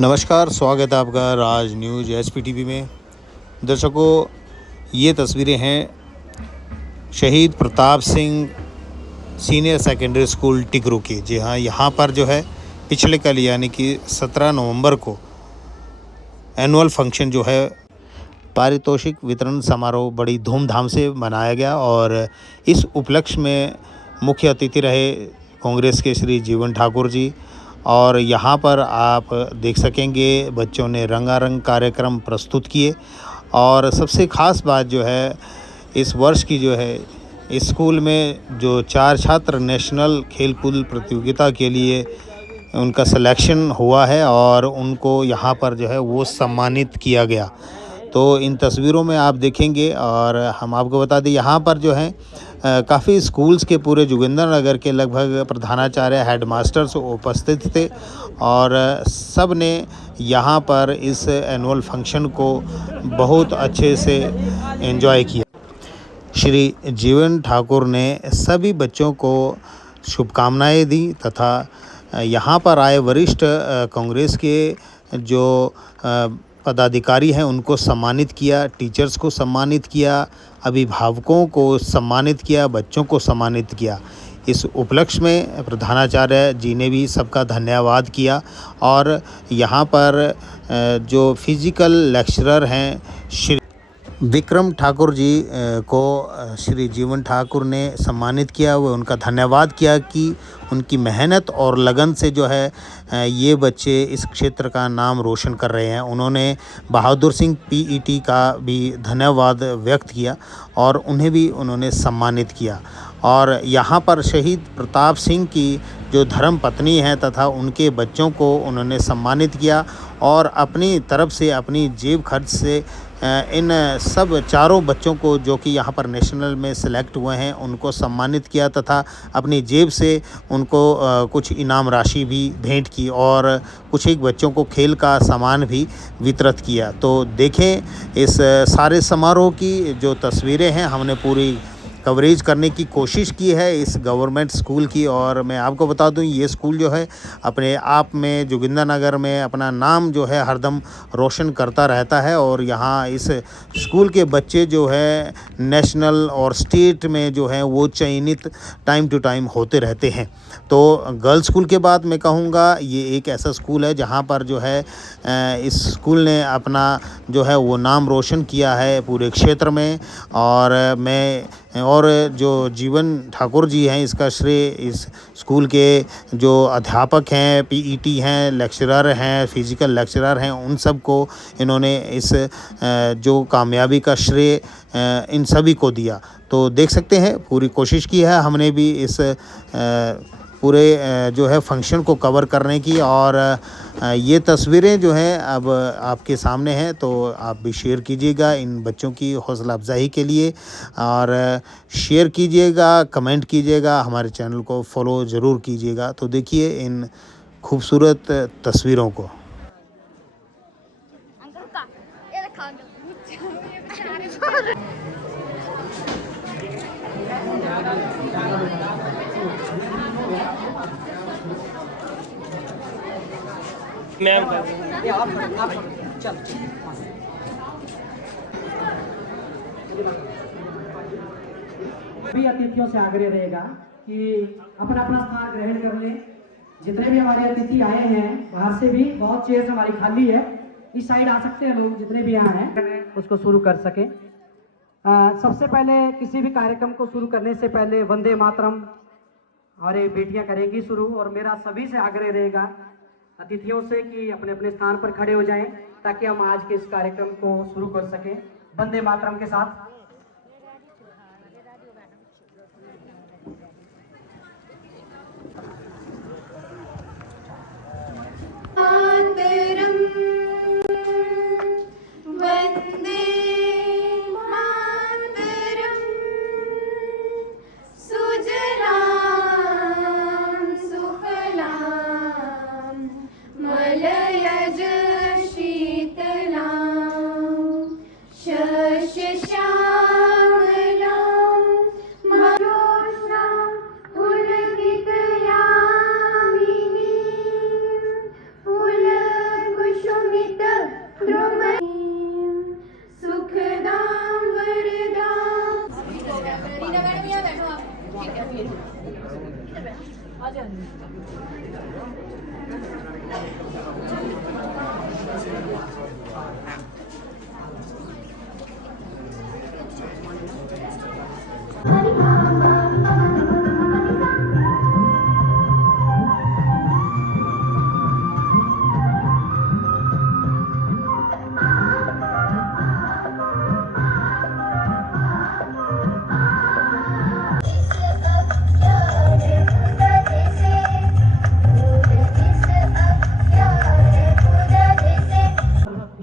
नमस्कार, स्वागत है आपका राज न्यूज़ एसपीटीवी में। दर्शकों, ये तस्वीरें हैं शहीद Pratap Singh senior secondary school Tikru की। जी हाँ, यहाँ पर जो है पिछले कल यानी कि 17 नवंबर को एनुअल फंक्शन जो है पारितोषिक वितरण समारोह बड़ी धूमधाम से मनाया गया और इस उपलक्ष्य में मुख्य अतिथि रहे कांग्रेस के श्री जीवन ठाकुर जी। और यहाँ पर आप देख सकेंगे बच्चों ने रंगारंग कार्यक्रम प्रस्तुत किए। और सबसे ख़ास बात जो है इस वर्ष की जो है इस स्कूल में जो 4 छात्र नेशनल खेलकूद प्रतियोगिता के लिए उनका सिलेक्शन हुआ है और उनको यहाँ पर जो है वो सम्मानित किया गया। तो इन तस्वीरों में आप देखेंगे और हम आपको बता दें यहाँ पर जो है काफ़ी स्कूल्स के पूरे जोगिंद्रनगर के लगभग प्रधानाचार्य हेडमास्टर्स उपस्थित थे और सब ने यहाँ पर इस एनुअल फंक्शन को बहुत अच्छे से एंजॉय किया। श्री जीवन ठाकुर ने सभी बच्चों को शुभकामनाएं दी तथा यहाँ पर आए वरिष्ठ कांग्रेस के जो पदाधिकारी हैं उनको सम्मानित किया, टीचर्स को सम्मानित किया, अभिभावकों को सम्मानित किया, बच्चों को सम्मानित किया। इस उपलक्ष्य में प्रधानाचार्य जी ने भी सबका धन्यवाद किया और यहाँ पर जो फिजिकल लेक्चरर हैं श्री विक्रम ठाकुर जी को श्री जीवन ठाकुर ने सम्मानित किया। वह उनका धन्यवाद किया कि उनकी मेहनत और लगन से जो है ये बच्चे इस क्षेत्र का नाम रोशन कर रहे हैं। उन्होंने बहादुर सिंह पीईटी का भी धन्यवाद व्यक्त किया और उन्हें भी उन्होंने सम्मानित किया। और यहाँ पर शहीद प्रताप सिंह की जो धर्म पत्नी हैं तथा उनके बच्चों को उन्होंने सम्मानित किया और अपनी तरफ से अपनी जेब खर्च से इन सब चारों बच्चों को जो कि यहाँ पर नेशनल में सेलेक्ट हुए हैं उनको सम्मानित किया तथा अपनी जेब से उनको कुछ इनाम राशि भी भेंट की और कुछ एक बच्चों को खेल का सामान भी वितरित किया। तो देखें इस सारे समारोह की जो तस्वीरें हैं, हमने पूरी कवरेज करने की कोशिश की है इस गवर्नमेंट स्कूल की। और मैं आपको बता दूं ये स्कूल जो है अपने आप में जोगिंद्रनगर में अपना नाम जो है हरदम रोशन करता रहता है और यहाँ इस स्कूल के बच्चे जो है नेशनल और स्टेट में जो है वो चयनित टाइम टू टाइम होते रहते हैं। तो गर्ल्स स्कूल के बाद मैं कहूँगा ये एक ऐसा स्कूल है जहाँ पर जो है इस स्कूल ने अपना जो है वो नाम रोशन किया है पूरे क्षेत्र में। और जो जीवन ठाकुर जी हैं इसका श्रेय इस स्कूल के जो अध्यापक हैं, पीईटी हैं, लेक्चरर हैं, फिजिकल लेक्चरर हैं, उन सब को इन्होंने इस जो कामयाबी का श्रेय इन सभी को दिया। तो देख सकते हैं पूरी कोशिश की है हमने भी इस पूरे जो है फंक्शन को कवर करने की। और ये तस्वीरें जो हैं अब आपके सामने हैं, तो आप भी शेयर कीजिएगा इन बच्चों की हौसला अफजाई के लिए और शेयर कीजिएगा, कमेंट कीजिएगा, हमारे चैनल को फॉलो ज़रूर कीजिएगा। तो देखिए इन खूबसूरत तस्वीरों को। मैम सभी अतिथियों से आग्रह रहेगा कि अपना अपना स्थान ग्रहण कर लें। जितने भी हमारे अतिथि आए हैं बाहर से भी बहुत चेयर्स हमारी खाली है, इस साइड आ सकते हैं लोग जितने भी यहाँ हैं उसको शुरू कर सके। सबसे पहले किसी भी कार्यक्रम को शुरू करने से पहले वंदे मातरम हमारे बेटियां करेंगी शुरू। और मेरा सभी से आग्रह रहेगा अतिथियों से कि अपने अपने स्थान पर खड़े हो जाएं ताकि हम आज के इस कार्यक्रम को शुरू कर सकें वंदे मातरम के साथ। शीतला शश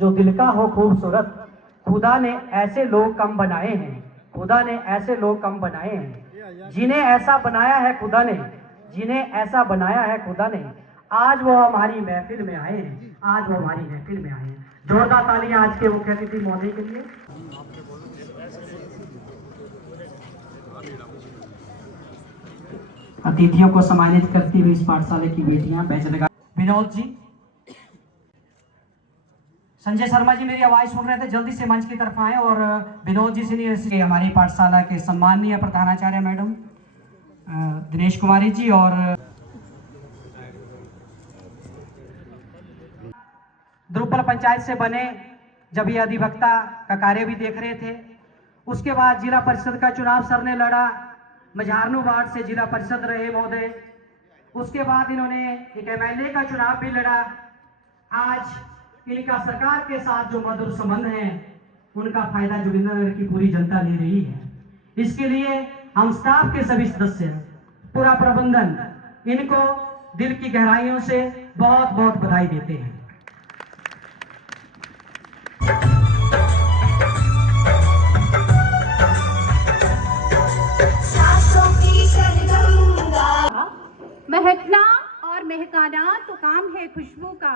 जो दिल का हो खूबसूरत, खुदा ने ऐसे लोग कम बनाए हैं, खुदा ने ऐसे लोग कम बनाए हैं, जिन्हें ऐसा बनाया है खुदा ने, जिन्हें ऐसा बनाया है खुदा ने, आज वो हमारी महफिल में आए हैं, आज वो हमारी महफिल में आए हैं। जोरदार तालियां आज के मुख्य अतिथि महोदय के लिए। अतिथियों को सम्मानित करती हुई इस पाठशाला की बेटियां बेंच लगा। विनोद जी, संजय शर्मा जी मेरी आवाज सुन रहे थे, जल्दी से मंच की तरफ आए और विनोद जी से हमारी पाठशाला के सम्माननीय प्रधानाचार्य मैडम दिनेश कुमारी जी और द्रुपल पंचायत से बने जब ये अधिवक्ता का कार्य भी देख रहे थे। उसके बाद जिला परिषद का चुनाव सर ने लड़ा, मझारनू वार्ड से जिला परिषद रहे महोदय। उसके बाद इन्होंने एक एमएलए का चुनाव भी लड़ा। आज इनका सरकार के साथ जो मधुर संबंध है उनका फायदा जोगिंद्रनगर की पूरी जनता ले रही है। इसके लिए हम स्टाफ के सभी सदस्य, पूरा प्रबंधन इनको दिल की गहराइयों से बहुत बहुत बधाई देते हैं। महकना और महकाना तो काम है खुशबू का,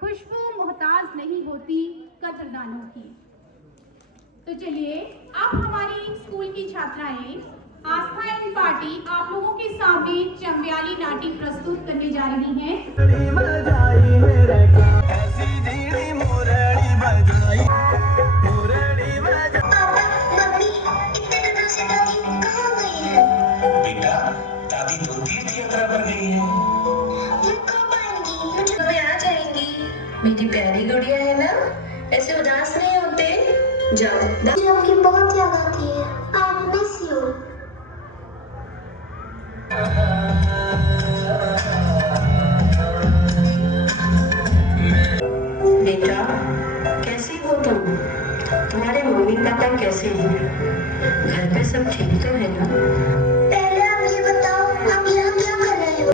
खुशबू मोहताज नहीं होती कदरदानों की। तो चलिए अब हमारी स्कूल की छात्राएं आस्था एंड पार्टी आप लोगों के सामने चंबियाली नाटी प्रस्तुत करने जा रही हैं। मेरी प्यारी गुड़िया है ना, ऐसे उदास नहीं होते। जाओ, आपकी बहुत याद आती है। I miss you. बेटा कैसी हो तुम? तुम्हारे मम्मी पापा कैसे हैं? घर पे सब ठीक तो है ना? पहले आप ये बताओ, आप यहाँ क्या कर रहे हो?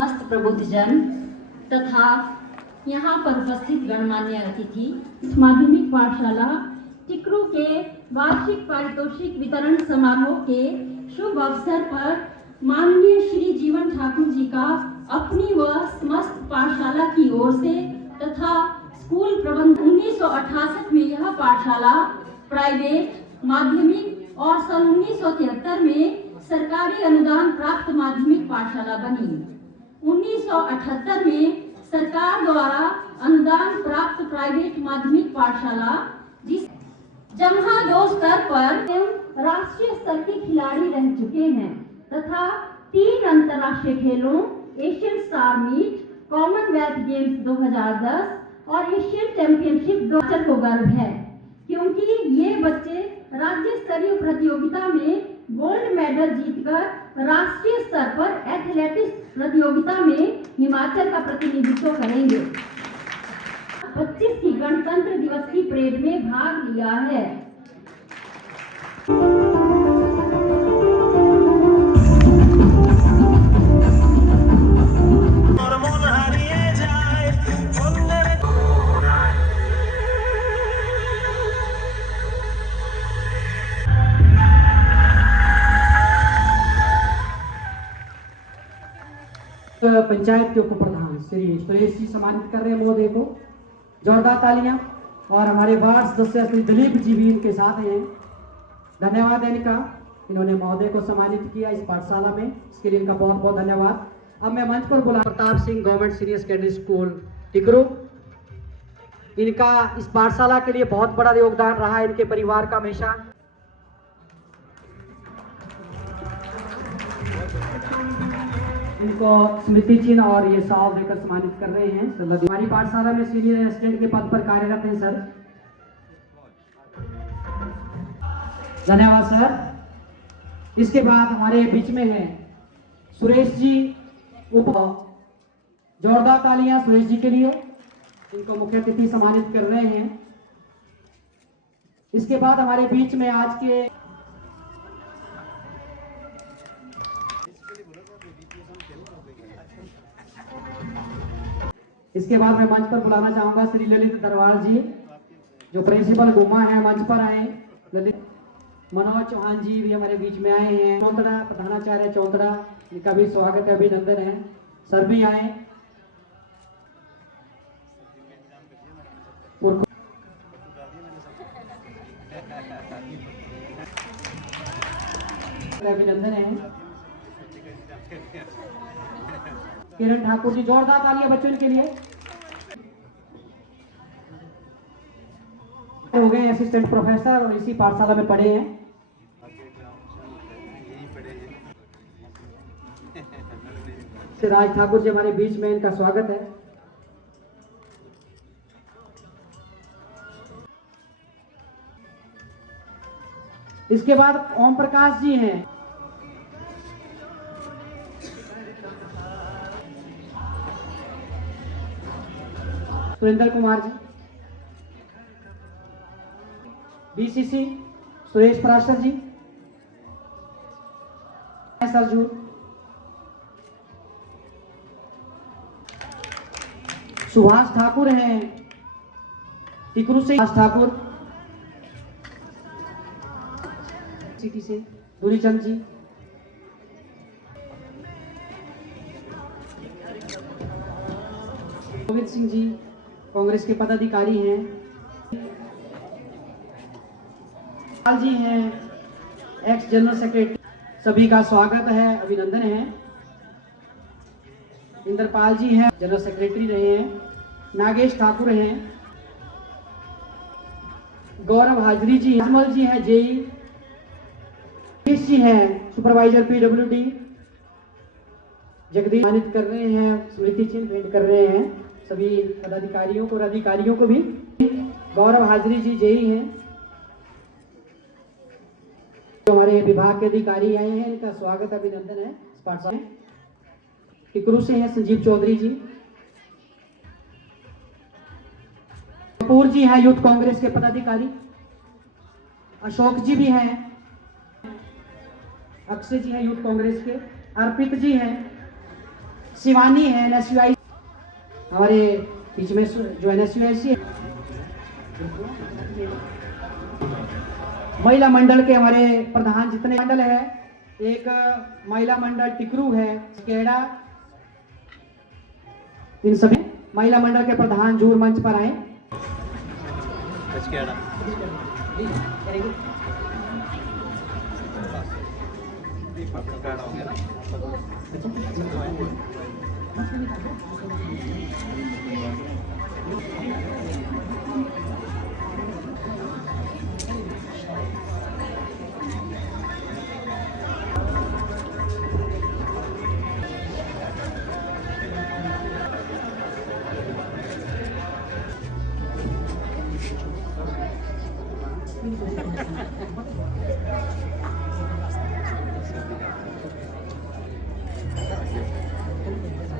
मस्त प्रबुद्धजन तथा यहाँ पर उपस्थित गणमान्य अतिथि, माध्यमिक पाठशाला टिकरू के वार्षिक पारितोषिक वितरण समारोह के शुभ अवसर पर माननीय श्री जीवन ठाकुर जी का अपनी व समस्त पाठशाला की ओर से तथा स्कूल प्रबंधन 1968 में यह पाठशाला प्राइवेट माध्यमिक और सन 1973 में सरकारी अनुदान प्राप्त माध्यमिक पाठशाला बनी। 1978 में सरकार द्वारा अनुदान प्राप्त प्राइवेट माध्यमिक पाठशाला जिस जहाँ 2 स्तर पर एवं राष्ट्रीय स्तर के खिलाड़ी रह चुके हैं तथा 3 अंतर्राष्ट्रीय खेलों Asian star meet, Commonwealth Games 2010 और एशियन चैंपियनशिप 2000 को गर्व है, क्योंकि ये बच्चे राज्य स्तरीय प्रतियोगिता में गोल्ड मेडल जीतकर राष्ट्रीय स्तर पर एथलेटिक्स प्रतियोगिता में हिमाचल का प्रतिनिधित्व करेंगे। 25 की गणतंत्र दिवस की परेड में भाग लिया है। पंचायत के उप प्रधान श्री सुरेश जी सम्मानित कर रहे हैं महोदय को। जोरदार तालियां। और हमारे वार्ड सदस्य श्री दिलीप जी भी इनके साथ हैं। धन्यवाद है इनका, इन्होंने महोदय को सम्मानित किया इस पाठशाला में, इसके लिए इनका बहुत बहुत धन्यवाद। अब मैं मंच पर बुला Pratap Singh government senior secondary school Tikru. इनका इस पाठशाला के लिए बहुत बड़ा योगदान रहा है, इनके परिवार का हमेशा। इनको स्मृति चिन्ह और ये साव देकर सम्मानित कर रहे हैं। हमारी पाठशाला में सीनियर असिस्टेंट के पद पर कार्यरत हैं सर। धन्यवाद सर। इसके बाद हमारे बीच में हैं सुरेश जी। जोरदार तालियां सुरेश जी के लिए, इनको मुख्य अतिथि सम्मानित कर रहे हैं। इसके बाद हमारे बीच में आज के इसके बाद मैं मंच पर बुलाना चाहूंगा श्री ललित दरबार जी, जो प्रिंसिपल गुम्मा है, मंच पर आए। ललित मनोज चौहान जी भी हमारे बीच में आए हैं। चौंतड़ा प्रधानाचार्य चौंतड़ा, इनका भी स्वागत है, अभिनंदन है। सर भी आए। अभिनंदन है। किरण ठाकुर जी, जोरदार तालियां बच्चों के लिए। हो गए असिस्टेंट प्रोफेसर और इसी पाठशाला में पढ़े हैं। राज ठाकुर जी हमारे बीच में, इनका स्वागत है। इसके बाद ओम प्रकाश जी हैं। सुरेंद्र कुमार जी। बीसीसी सुरेश पराशर जी। सरजू। सुभाष ठाकुर हैं टिकरू से। सुभाष ठाकुर सिटी से। दूरीचंद जी। गोविंद सिंह जी कांग्रेस के पदाधिकारी हैं। लाल जी हैं एक्स जनरल सेक्रेटरी, सभी का स्वागत है, अभिनंदन है। इंद्रपाल जी हैं जनरल सेक्रेटरी रहे हैं। नागेश ठाकुर हैं। गौरव हाजरी जी, अजमल जी हैं जेई। जगदीश जी हैं सुपरवाइजर पीडब्ल्यूडी। जगदीश सम्मानित कर रहे हैं, स्मृति चिन्ह भेंट कर रहे हैं सभी पदाधिकारियों को और अधिकारियों को भी। गौरव हाजरी जी जेई हैं। तो हमारे विभाग के अधिकारी आए हैं, इनका स्वागत अभिनंदन है। पाठशाला टिकरू से हैं संजीव चौधरी जी। कपूर जी हैं यूथ कांग्रेस के पदाधिकारी। अशोक जी भी हैं। अक्षय जी हैं यूथ कांग्रेस के। अर्पित जी हैं। शिवानी है NSUI हमारे बीच में, जो NSUI महिला मंडल के हमारे प्रधान जितने मंडल है, एक महिला मंडल टिकरू है केड़ा, इन सभी महिला मंडल के प्रधान जूर मंच पर आए।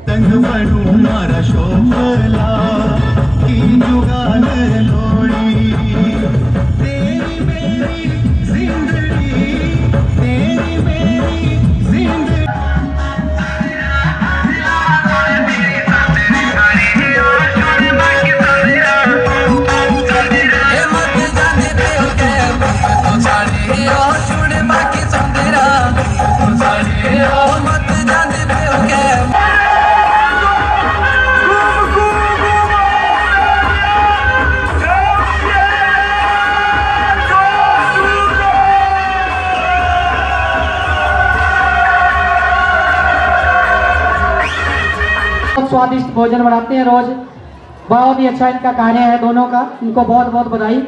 तंगवणु मारा शोभला की जुगान लोड़ी, तेरी मेरी जिंदगी, तेरी मेरी जिंदगी। स्वादिष्ट भोजन बनाते हैं रोज बहुत ही अच्छा इनका कार्य है दोनों का, इनको बहुत बहुत बधाई।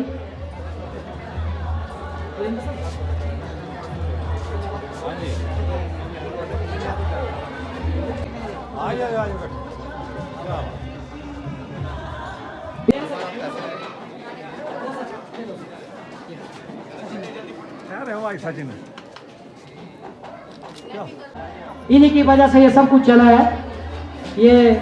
इन्हीं की वजह से ये सब कुछ चला है। ये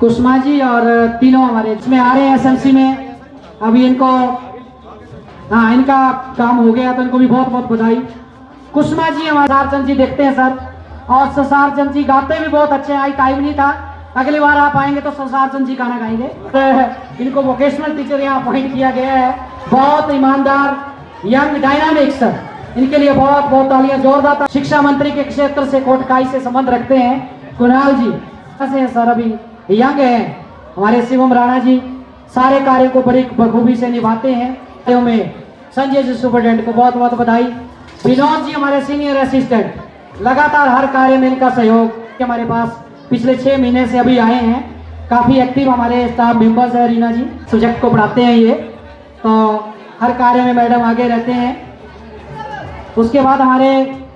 कुसुमा जी और तीनों हमारे इसमें आ रहे हैं एसएमसी में। अभी इनको हाँ इनका काम हो गया तो इनको भी बहुत बहुत बधाई। कुसुमा जी हमारे ससारचंद जी देखते हैं सर, और ससारचंद जी गाते भी बहुत अच्छे हैं। आज टाइम नहीं था, अगली बार आप आएंगे तो ससारचंद जी गाना गाएंगे। तो इनको वोकेशनल टीचर यहाँ अपॉइंट किया गया है। बहुत ईमानदार यंग डायनामिक्स, इनके लिए बहुत बहुत तालियां जोरदार। शिक्षा मंत्री के क्षेत्र से कोटकाई से संबंध रखते हैं कुणाल जी, कैसे हैं सर? अभी यंग हैं। हमारे शिवम राणा जी सारे कार्यों को बड़ी बखूबी से निभाते हैं। कार्यों में संजय जी सुपरटेंडेंट को बहुत बहुत बधाई। विनोद जी हमारे सीनियर असिस्टेंट, लगातार हर कार्य में इनका सहयोग हमारे पास पिछले 6 महीने से अभी आए हैं। काफ़ी एक्टिव हमारे स्टाफ मेंबर्स है। रीना जी सब्जेक्ट को पढ़ाते हैं ये, तो हर कार्य में मैडम आगे रहते हैं। उसके बाद हमारे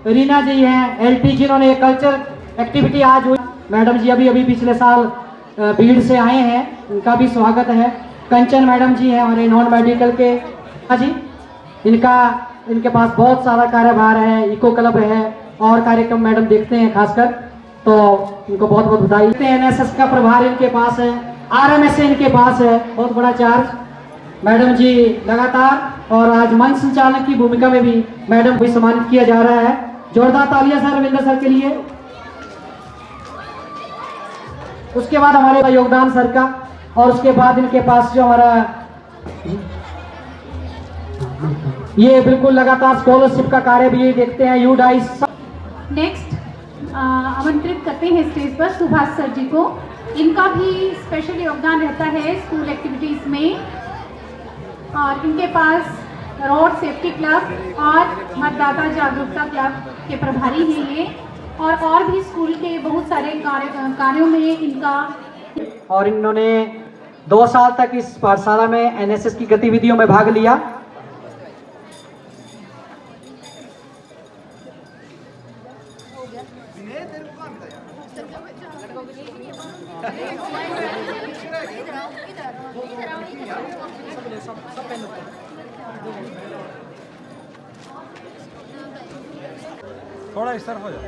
रीना जी हैं एलटी, जिन्होंने कल्चर एक्टिविटी आज हुई। मैडम जी अभी पिछले साल भीड़ से आए हैं, उनका भी स्वागत है। कंचन मैडम जी हैं हमारे नॉन मेडिकल के जी, इनके पास बहुत सारा कार्यभार है, इको क्लब है और कार्यक्रम मैडम देखते हैं खासकर, तो इनको बहुत बहुत बधाई। एनएसएस का प्रभार इनके पास है, आरएमएस इनके पास है, बहुत बड़ा चार्ज मैडम जी लगातार। और आज मंच संचालक की भूमिका में भी मैडम को सम्मानित किया जा रहा है। जोरदार तालियां सर रविंद्र सर के लिए। उसके बाद हमारे योगदान सर का, और उसके बाद इनके पास जो हमारा ये बिल्कुल लगातार स्कॉलरशिप का कार्य भी देखते हैं यूडाइस। नेक्स्ट आमंत्रित करते हैं स्टेज पर सुभाष सर जी को। इनका भी स्पेशल योगदान रहता है स्कूल एक्टिविटीज़ में, और इनके पास रोड सेफ्टी क्लब और मतदाता जागरूकता क्लब के प्रभारी हैं ये, और भी स्कूल के बहुत सारे कार्यों में इनका। और इन्होंने 2 साल तक इस पाठशाला में एनएसएस की गतिविधियों में भाग लिया। थोड़ा इस तरफ हो जाओ।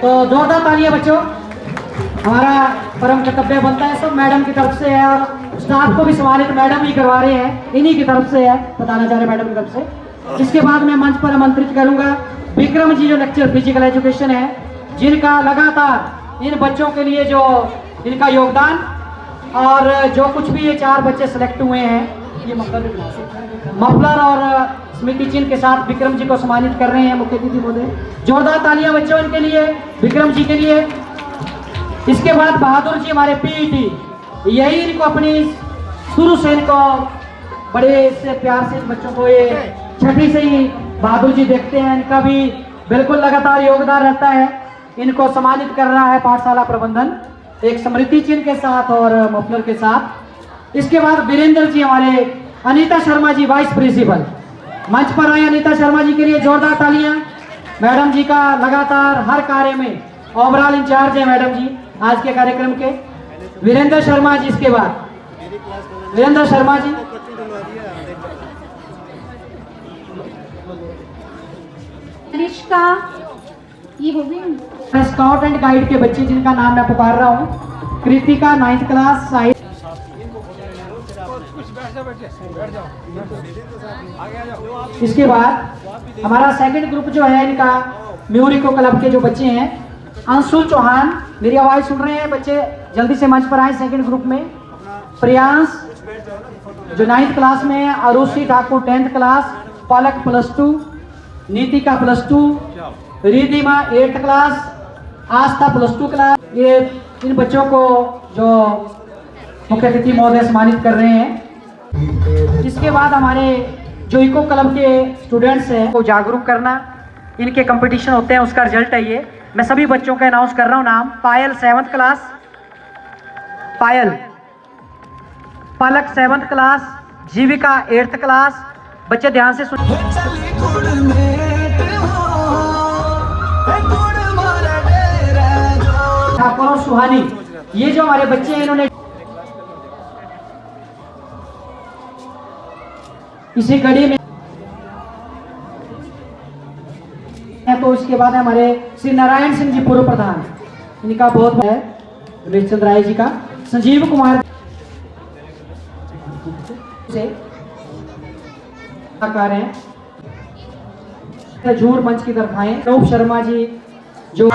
तो जोरदार तालियां बच्चों। हमारा परम कर्तव्य बनता है, सब मैडम की तरफ से है, और स्टाफ को भी सम्मानित मैडम ही करवा रहे हैं, इन्हीं की तरफ से है, बताना चाह रहे मैडम की तरफ से। इसके बाद मैं मंच पर आमंत्रित करूंगा विक्रम जी, जो लेक्चर फिजिकल एजुकेशन है, जिनका लगातार इन बच्चों के लिए जो इनका योगदान, और जो कुछ भी ये 4 बच्चे सेलेक्ट हुए हैं, ये मफलर और स्मृति चिन्ह के साथ विक्रम जी को सम्मानित कर रहे हैं मुख्य अतिथि महोदय। जोरदार तालियां बच्चों इनके लिए, विक्रम जी के लिए। इसके बाद बहादुर जी हमारे पीईटी, यही इनको अपनी शुरू से इनको बड़े से प्यार से बच्चों को ये 6ठी से ही बहादुर जी देखते हैं। इनका भी बिल्कुल लगातार योगदान रहता है। इनको सम्मानित कर रहा है पाठशाला प्रबंधन एक स्मृति चिन्ह के साथ और मफलर के साथ। इसके बाद वीरेंद्र जी हमारे, अनीता शर्मा जी वाइस प्रिंसिपल, मंच पर आए अनीता शर्मा जी के लिए जोरदार तालियां। मैडम जी का लगातार हर कार्य में ओवरऑल इंचार्ज है मैडम जी आज के कार्यक्रम के। वीरेंद्र शर्मा जी, इसके बाद वीरेंद्र शर्मा जी, निष्का, ये हो गई स्काउट एंड गाइड के बच्चे जिनका नाम मैं पुकार रहा हूँ, कृतिका 9th क्लास साइड। इसके बाद हमारा सेकंड ग्रुप जो है इनका म्यूरिको क्लब के जो बच्चे हैं, अंशुल चौहान, मेरी आवाज सुन रहे हैं बच्चे, जल्दी से मंच पर आए सेकंड ग्रुप में। प्रियांश जो 9th क्लास में है, अरुषि ठाकुर 10th क्लास, पलक +2, नीतिका +2, रिधिमा 8th क्लास, आस्था +2 क्लास। ये इन बच्चों को जो मुख्य अतिथि महोदय सम्मानित कर रहे हैं। इसके बाद हमारे जो इको क्लब के स्टूडेंट्स हैं को जागरूक करना, इनके कंपटीशन होते हैं, उसका रिजल्ट है ये। मैं सभी बच्चों का अनाउंस कर रहा हूँ नाम। पायल 7th क्लास, पायल, पलक 7th क्लास, जीविका 8th क्लास। बच्चे ध्यान से सुन। ठाकुर और सुहानी, ये जो हमारे बच्चे हैं इन्होंने इसी कड़ी में, तो इसके बाद हमारे श्री नारायण सिंह जी पूर्व प्रधान, इनका बहुत है रमेश चंद्र राय जी का, संजीव कुमार से कलाकार हैं, झूर मंच की तरफ आए। रूप शर्मा जी जो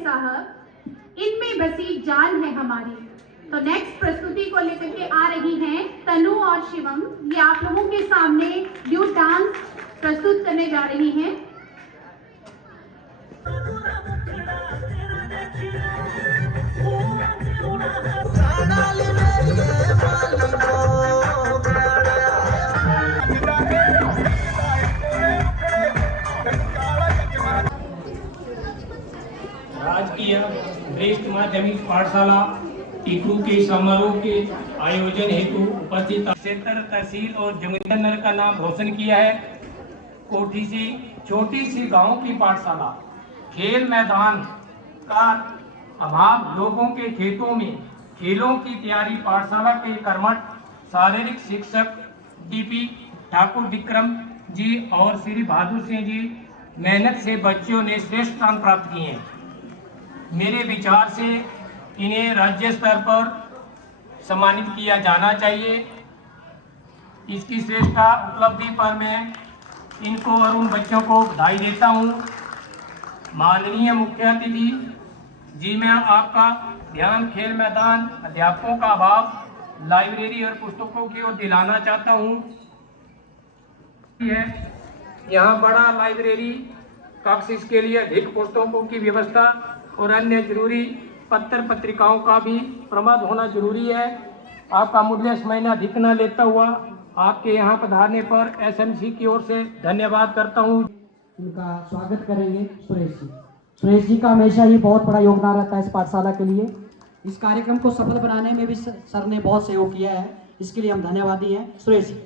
साहब, इनमें बसी जान है हमारी। तो नेक्स्ट प्रस्तुति को लेकर के आ रही हैं तनु और शिवम। ये आप लोगों के सामने ड्यूट डांस प्रस्तुत करने जा रही हैं। राजकीय वरिष्ठ माध्यमिक पाठशाला टिकरू के समारोह के आयोजन हेतु उपस्थित क्षेत्र तहसील और जंगनगर का नाम रोशन किया है। कोठी सी छोटी सी गांव की पाठशाला, खेल मैदान का अभाव, लोगों के खेतों में खेलों की तैयारी। पाठशाला के कर्मठ शारीरिक शिक्षक डीपी ठाकुर विक्रम जी और श्री बहादुर सिंह जी मेहनत से बच्चों ने श्रेष्ठ स्थान प्राप्त किए हैं। मेरे विचार से इन्हें राज्य स्तर पर सम्मानित किया जाना चाहिए। इसकी श्रेष्ठ उपलब्धि पर मैं इनको और उन बच्चों को बधाई देता हूँ। माननीय मुख्य अतिथि जी, मैं आपका ध्यान खेल मैदान, अध्यापकों का अभाव, लाइब्रेरी और पुस्तकों की ओर दिलाना चाहता हूँ। यहाँ बड़ा लाइब्रेरी कक्ष, इसके लिए अधिक पुस्तकों की व्यवस्था और अन्य जरूरी पत्र पत्रिकाओं का भी प्रबंध होना जरूरी है। आपका मूल्य समय न अधिक न लेता हुआ आपके यहाँ पधारने पर एसएमसी की ओर से धन्यवाद करता हूँ। इनका स्वागत करेंगे सुरेश जी। सुरेश जी का हमेशा ही बहुत बड़ा योगदान रहता है इस पाठशाला के लिए। इस कार्यक्रम को सफल बनाने में भी सर ने बहुत सहयोग किया है, इसके लिए हम धन्यवादी हैं सुरेश जी।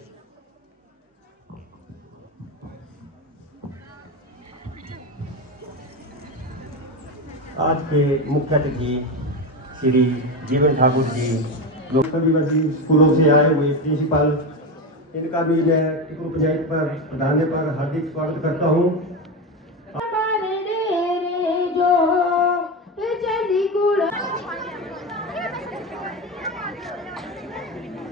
आज के मुख्य अतिथि श्री जीवन ठाकुर जी, लोग सभी बच्चे स्कूलों से आए हुए प्रिंसिपल, इनका भी मैं टिकरू पंचायत पर पधारने पर हार्दिक स्वागत करता हूँ।